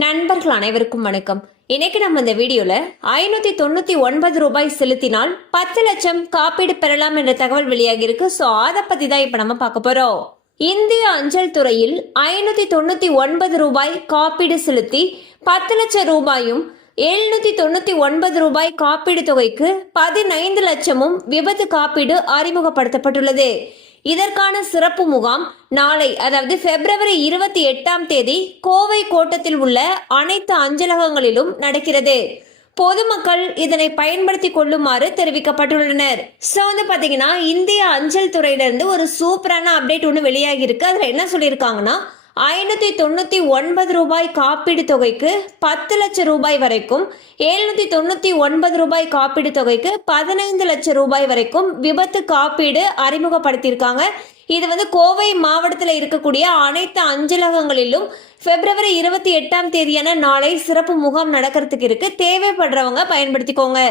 நண்பர்கள் அனைவருக்கும் வணக்கம். இன்னைக்கு நம்ம இந்த வீடியோல ஐநூத்தி தொண்ணூத்தி ஒன்பது ரூபாய் செலுத்தினால் பத்து லட்சம் காப்பீடு பெறலாம் என்ற தகவல் வெளியாகி இருக்கு. ஸோ அதை பத்தி தான் இப்ப நம்ம பார்க்க போறோம். இந்திய அஞ்சல் துறையில் ஐநூத்தி தொண்ணூத்தி ஒன்பது ரூபாய் காப்பீடு செலுத்தி பத்து லட்சம் ரூபாயும் எழுநூத்தி தொண்ணூத்தி ஒன்பது ரூபாய் காப்பீடு தொகைக்கு பதினைந்து லட்சமும் விபத்து காப்பீடு அறிமுகப்படுத்தப்பட்டுள்ளது. இதற்கான சிறப்பு முகாம் நாளை அதாவது பிப்ரவரி இருபத்தி எட்டாம் தேதி கோவை கோட்டத்தில் உள்ள அனைத்து அஞ்சலகங்களிலும் நடக்கிறது. பொதுமக்கள் இதனை பயன்படுத்தி கொள்ளுமாறு தெரிவிக்கப்பட்டுள்ளனர். ஸோ வந்து பார்த்தீங்கன்னா இந்திய அஞ்சல் துறையிலிருந்து ஒரு சூப்பரான அப்டேட் ஒன்று வெளியாகி இருக்கு அதில் என்ன சொல்லியிருக்காங்கன்னா ஐநூற்றி தொண்ணூற்றி ஒன்பது ரூபாய் காப்பீடு தொகைக்கு பத்து லட்சம் ரூபாய் வரைக்கும் எழுநூற்றி தொண்ணூற்றி ஒன்பது ரூபாய் காப்பீடு தொகைக்கு பதினைந்து லட்சம் ரூபாய் வரைக்கும் விபத்து காப்பீடு அறிமுகப்படுத்தியிருக்காங்க. இது வந்து கோவை மாவட்டத்தில் இருக்கக்கூடிய அனைத்து அஞ்சலகங்களிலும் பிப்ரவரி இருபத்தி எட்டாம் தேதியான நாளை சிறப்பு முகாம் நடக்கிறதுக்கு இருக்கு. தேவைப்படுறவங்க பயன்படுத்திக்கோங்க.